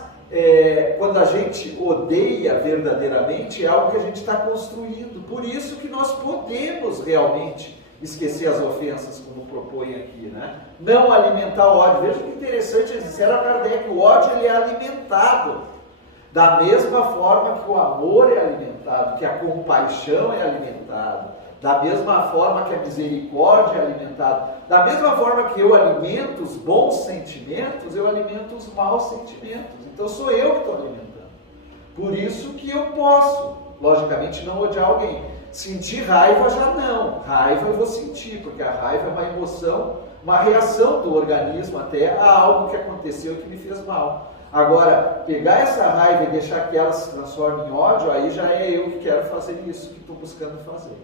quando a gente odeia verdadeiramente, é algo que a gente está construindo. Por isso que nós podemos realmente esquecer as ofensas, como propõe aqui, né? Não alimentar o ódio. Veja que interessante, eles disseram a Kardec, o ódio ele é alimentado. Da mesma forma que o amor é alimentado, que a compaixão é alimentada, da mesma forma que a misericórdia é alimentada, da mesma forma que eu alimento os bons sentimentos, eu alimento os maus sentimentos. Então sou eu que estou alimentando. Por isso que eu posso, logicamente, não odiar alguém. Sentir raiva já não. Raiva eu vou sentir, porque a raiva é uma emoção, uma reação do organismo até a algo que aconteceu que me fez mal. Agora, pegar essa raiva e deixar que ela se transforme em ódio, aí já é eu que quero fazer isso que estou buscando fazer.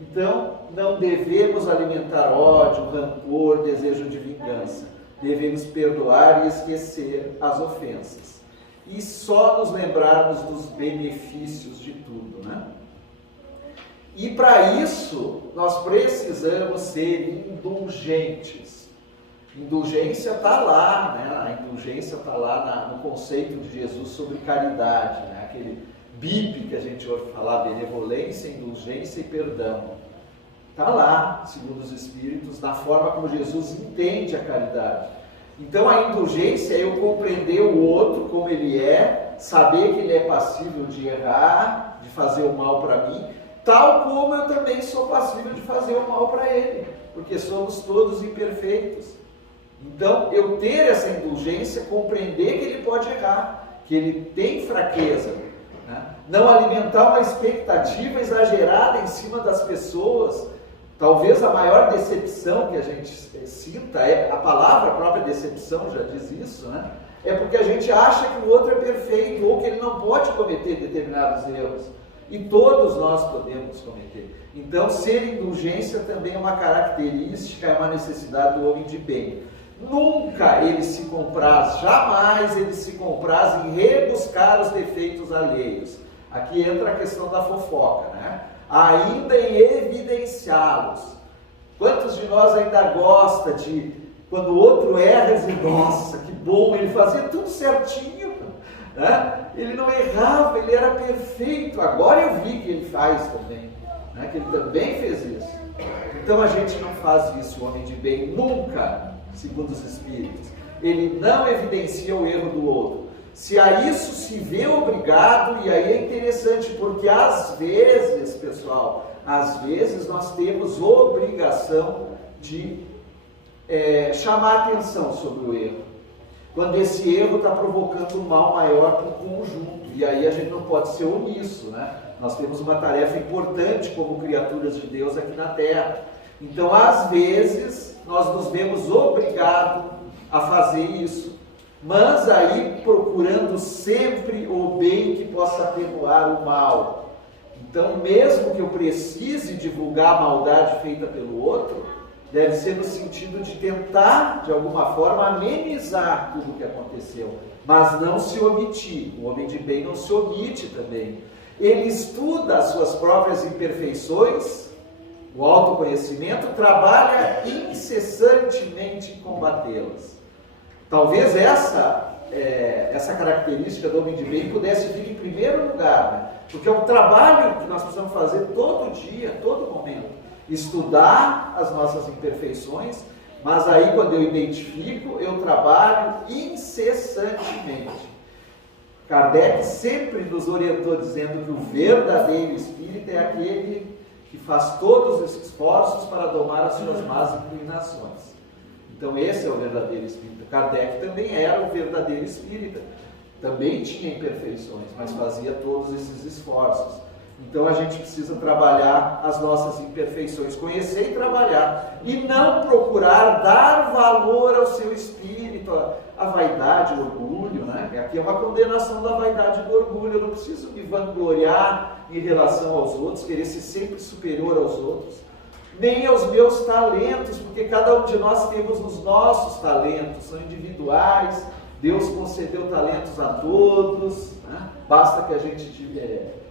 Então, não devemos alimentar ódio, rancor, desejo de vingança. Devemos perdoar e esquecer as ofensas. E só nos lembrarmos dos benefícios de tudo, né? E para isso, nós precisamos ser indulgentes. Indulgência está lá, né? A indulgência está lá no conceito de Jesus sobre caridade, né? Aquele BIP que a gente ouve falar, benevolência, indulgência e perdão. Está lá, segundo os Espíritos, na forma como Jesus entende a caridade. Então a indulgência é eu compreender o outro como ele é, saber que ele é passível de errar, de fazer o mal para mim, tal como eu também sou passível de fazer o mal para ele, porque somos todos imperfeitos. Então, eu ter essa indulgência, compreender que ele pode errar, que ele tem fraqueza, né? Não alimentar uma expectativa exagerada em cima das pessoas. Talvez a maior decepção que a gente cita, a palavra própria decepção já diz isso, né? É porque a gente acha que o outro é perfeito ou que ele não pode cometer determinados erros. E todos nós podemos cometer. Então, ser indulgência também é uma característica, é uma necessidade do homem de bem. Nunca ele se compraz, jamais ele se compraz em rebuscar os defeitos alheios. Aqui entra a questão da fofoca, né? Ainda em evidenciá-los. Quantos de nós ainda gosta de, quando o outro erra, dizer, nossa, que bom, ele fazia tudo certinho, né? Ele não errava, ele era perfeito. Agora eu vi que ele faz também, né? Que ele também fez isso. Então a gente não faz isso, o homem de bem, nunca, segundo os Espíritos. Ele não evidencia o erro do outro. se a isso se vê obrigado, e aí é interessante, porque às vezes, pessoal, às vezes nós temos obrigação de chamar atenção sobre o erro. Quando esse erro está provocando um mal maior para o conjunto, e aí a gente não pode ser omisso, né? Nós temos uma tarefa importante como criaturas de Deus aqui na Terra. Então, às vezes, nós nos vemos obrigados a fazer isso, mas aí procurando sempre o bem que possa atenuar o mal. Então, mesmo que eu precise divulgar a maldade feita pelo outro, deve ser no sentido de tentar, de alguma forma, amenizar tudo o que aconteceu, mas não se omitir. O homem de bem não se omite também. Ele estuda as suas próprias imperfeições, o autoconhecimento, trabalha incessantemente em combatê-las. Talvez essa característica do homem de bem pudesse vir em primeiro lugar, né? Porque é um trabalho que nós precisamos fazer todo dia, todo momento. Estudar as nossas imperfeições, mas aí quando eu identifico, eu trabalho incessantemente. Kardec sempre nos orientou dizendo que o verdadeiro espírita é aquele que faz todos os esforços para domar as suas más inclinações. Então esse é o verdadeiro espírita. Kardec também era o verdadeiro espírita. Também tinha imperfeições, mas fazia todos esses esforços. Então a gente precisa trabalhar as nossas imperfeições, conhecer e trabalhar, e não procurar dar valor ao seu espírito, a vaidade, o orgulho, né? Aqui é uma condenação da vaidade e do orgulho. Eu não preciso me vangloriar em relação aos outros, querer ser sempre superior aos outros, nem aos meus talentos, porque cada um de nós temos os nossos talentos, são individuais, Deus concedeu talentos a todos, né? Basta que a gente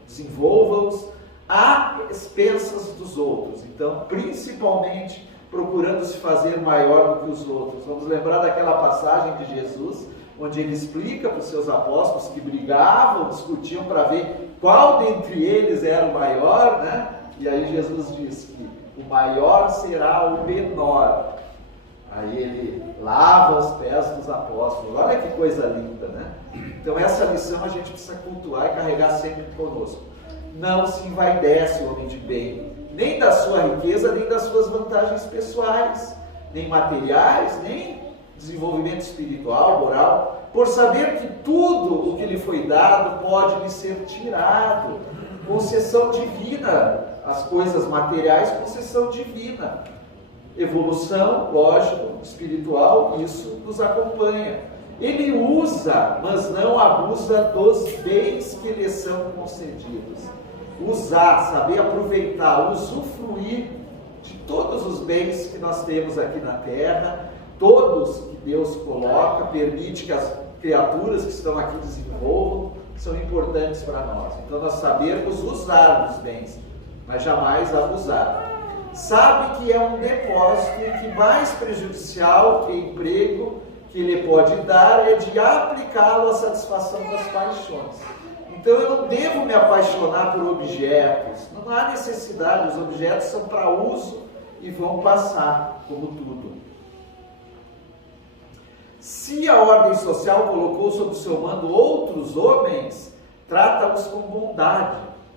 desenvolva-os a expensas dos outros. Então, principalmente procurando se fazer maior do que os outros. Vamos lembrar daquela passagem de Jesus, onde ele explica para os seus apóstolos que brigavam, discutiam para ver qual dentre eles era o maior, né? E aí Jesus diz que o maior será o menor. Aí ele lava os pés dos apóstolos. Olha que coisa linda, né? Então essa lição a gente precisa cultuar e carregar sempre conosco. Não se envaidece o homem de bem, nem da sua riqueza, nem das suas vantagens pessoais, nem materiais, nem desenvolvimento espiritual, moral, por saber que tudo o que lhe foi dado pode lhe ser tirado. Concessão divina, as coisas materiais, concessão divina. Evolução, lógico, espiritual, isso nos acompanha. Ele usa, mas não abusa dos bens que lhe são concedidos. Usar, saber aproveitar, usufruir de todos os bens que nós temos aqui na Terra, todos que Deus coloca, permite que as criaturas que estão aqui desenvolvam, são importantes para nós. Então nós sabemos usar os bens, mas jamais abusar. Sabe que é um depósito e que mais prejudicial que emprego que ele pode dar é de aplicá-lo à satisfação das paixões. Então eu não devo me apaixonar por objetos, não há necessidade, os objetos são para uso e vão passar, como tudo. Se a ordem social colocou sob o seu mando outros homens, trata-os com bondade.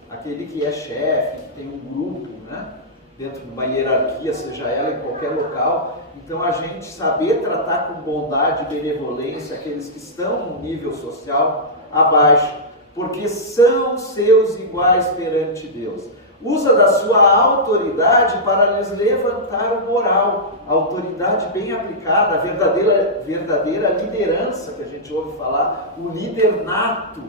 Aquele que é chefe, que tem um grupo, né? Dentro de uma hierarquia, seja ela em qualquer local. Então a gente saber tratar com bondade e benevolência aqueles que estão no nível social abaixo, porque são seus iguais perante Deus. Usa da sua autoridade para lhes levantar o moral, a autoridade bem aplicada, a verdadeira liderança que a gente ouve falar, o líder nato,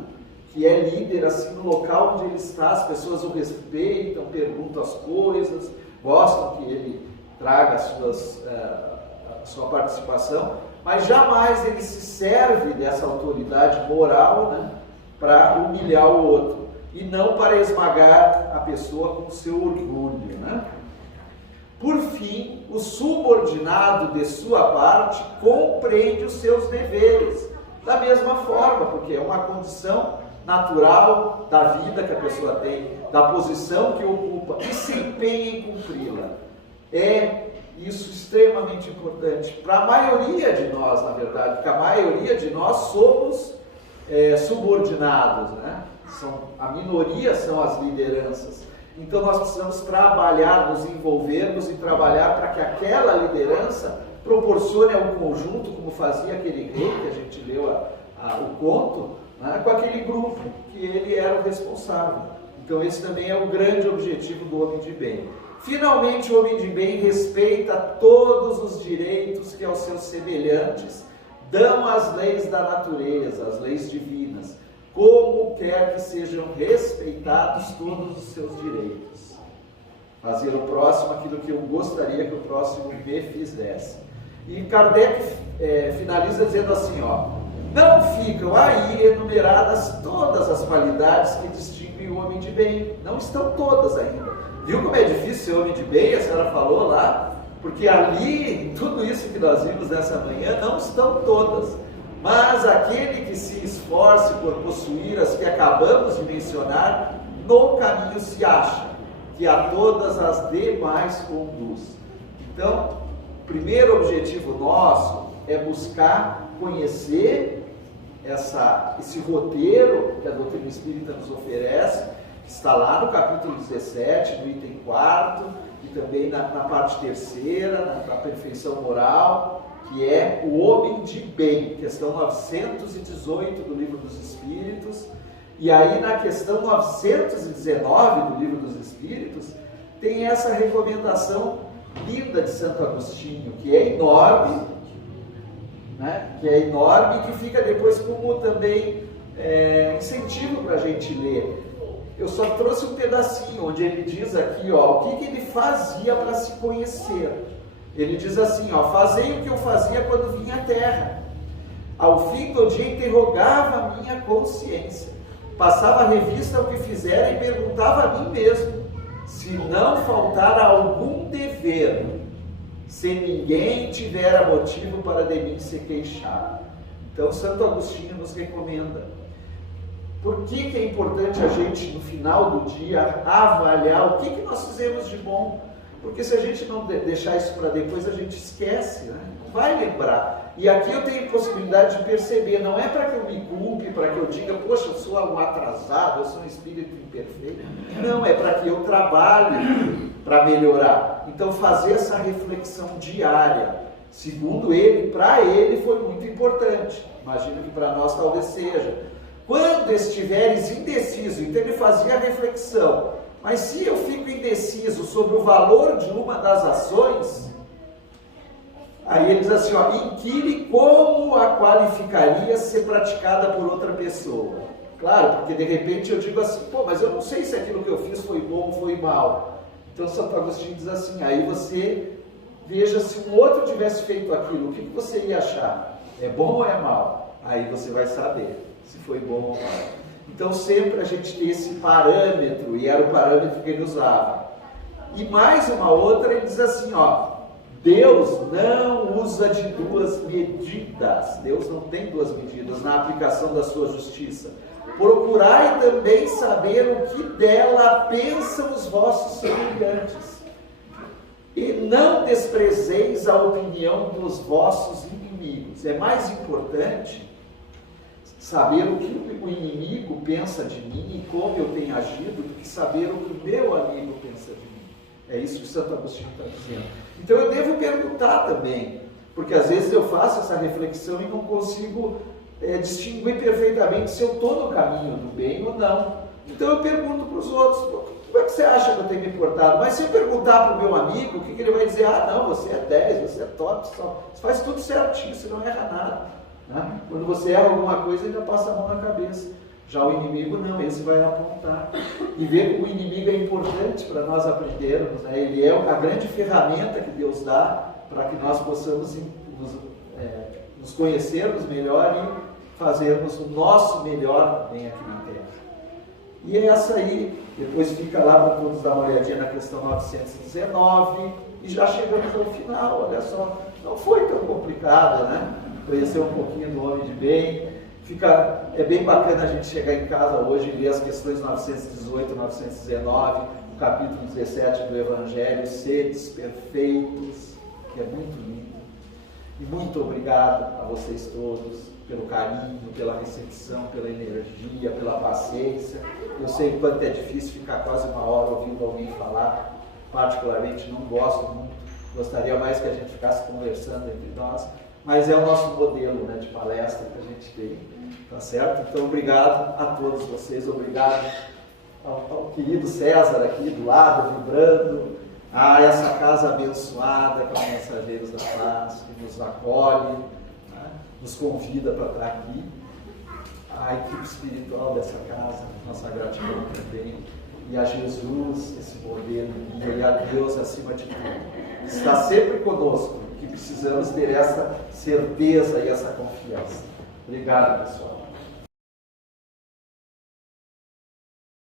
que é líder assim no local onde ele está, as pessoas o respeitam, perguntam as coisas, gostam que ele traga a sua participação, mas jamais ele se serve dessa autoridade moral, né, para humilhar o outro, e não para esmagar a pessoa com o seu orgulho, né? Por fim, o subordinado de sua parte compreende os seus deveres, da mesma forma, porque é uma condição natural da vida que a pessoa tem, da posição que ocupa, e se empenha em cumpri-la. É isso extremamente importante para a maioria de nós, na verdade, porque a maioria de nós somos subordinados, né? A minoria são as lideranças. Então nós precisamos trabalhar, nos envolvermos e trabalhar para que aquela liderança proporcione ao conjunto, como fazia aquele rei que a gente leu o conto, né? Com aquele grupo que ele era o responsável. Então esse também é o grande objetivo do homem de bem. Finalmente o homem de bem respeita todos os direitos que aos seus semelhantes dão as leis da natureza, as leis divinas, como quer que sejam respeitados todos os seus direitos. Fazer o próximo aquilo que eu gostaria que o próximo me fizesse. E Kardec finaliza dizendo assim, não ficam aí enumeradas todas as qualidades que distinguem o homem de bem. Não estão todas ainda. Viu como é difícil ser homem de bem? A senhora falou lá. Porque ali, tudo isso que nós vimos nessa manhã, não estão todas. Mas aquele que se esforce por possuir as que acabamos de mencionar, no caminho se acha, que a todas as demais conduz. Então, o primeiro objetivo nosso é buscar conhecer esse roteiro que a doutrina espírita nos oferece, que está lá no capítulo 17, no item 4, e também na parte terceira, na perfeição moral, que é o homem de bem, questão 918 do Livro dos Espíritos. E aí na questão 919 do Livro dos Espíritos, tem essa recomendação linda de Santo Agostinho, que é enorme, né? Que fica depois como também incentivo para a gente ler. Eu só trouxe um pedacinho, onde ele diz aqui, o que ele fazia para se conhecer. Ele diz assim, fazei o que eu fazia quando vinha à terra. Ao fim do dia interrogava a minha consciência, passava a revista ao que fizera e perguntava a mim mesmo, se não faltara algum dever, se ninguém tivera motivo para de mim se queixar. Então Santo Agostinho nos recomenda. Por que é importante a gente, no final do dia, avaliar o que nós fizemos de bom? Porque se a gente não deixar isso para depois, a gente esquece, né? Não vai lembrar. E aqui eu tenho possibilidade de perceber, não é para que eu me culpe, para que eu diga, poxa, eu sou um atrasado, eu sou um espírito imperfeito. Não, é para que eu trabalhe para melhorar. Então fazer essa reflexão diária, segundo ele, para ele foi muito importante. Imagino que para nós talvez seja. Quando estiveres indeciso, então ele fazia a reflexão, mas se eu fico indeciso sobre o valor de uma das ações, aí ele diz assim, inquire como a qualificaria ser praticada por outra pessoa. Claro, porque de repente eu digo assim, mas eu não sei se aquilo que eu fiz foi bom ou foi mal. Então Santo Agostinho diz assim, aí você veja se um outro tivesse feito aquilo, o que você ia achar? É bom ou é mal? Aí você vai saber se foi bom ou mal. Então sempre a gente tem esse parâmetro, e era o parâmetro que ele usava. E mais uma outra, ele diz assim, Deus não usa de duas medidas. Deus não tem duas medidas na aplicação da sua justiça. Procurai também saber o que dela pensam os vossos semelhantes. E não desprezeis a opinião dos vossos inimigos. É mais importante saber o que o inimigo pensa de mim e como eu tenho agido, do que saber o que o meu amigo pensa de mim. É isso que Santo Agostinho está dizendo. Então eu devo perguntar também, porque às vezes eu faço essa reflexão e não consigo distinguir perfeitamente se eu estou no caminho do bem ou não. Então eu pergunto para os outros, como é que você acha que eu tenho me portado? Mas se eu perguntar para o meu amigo, o que ele vai dizer? Não, você é 10, você é top, você faz tudo certinho, você não erra nada. Né? Quando você erra alguma coisa, ele já passa a mão na cabeça. Já o inimigo não, esse vai apontar. E ver que o inimigo é importante para nós aprendermos, né? Ele é a grande ferramenta que Deus dá para que nós possamos nos conhecermos melhor e fazermos o nosso melhor também aqui na Terra. E essa aí, depois fica lá para todos dar uma olhadinha na questão 919, e já chegamos ao final, olha só, não foi tão complicado, né? Conhecer um pouquinho do homem de bem. É bem bacana a gente chegar em casa hoje e ler as questões 918 e 919, o capítulo 17 do Evangelho, seres perfeitos, que é muito lindo. E muito obrigado a vocês todos. pelo carinho, pela recepção, pela energia, pela paciência. Eu sei o quanto é difícil ficar quase uma hora ouvindo alguém falar, particularmente não gosto muito, gostaria mais que a gente ficasse conversando entre nós, mas é o nosso modelo, né, de palestra que a gente tem, tá certo? Então, obrigado a todos vocês, obrigado ao querido César aqui do lado, vibrando, a essa casa abençoada com os Mensageiros da Paz, que nos acolhe, né, nos convida para estar aqui, a equipe espiritual dessa casa, nossa gratidão também, e a Jesus, esse modelo, e a Deus acima de tudo, está sempre conosco, que precisamos ter essa certeza e essa confiança. Obrigado, pessoal.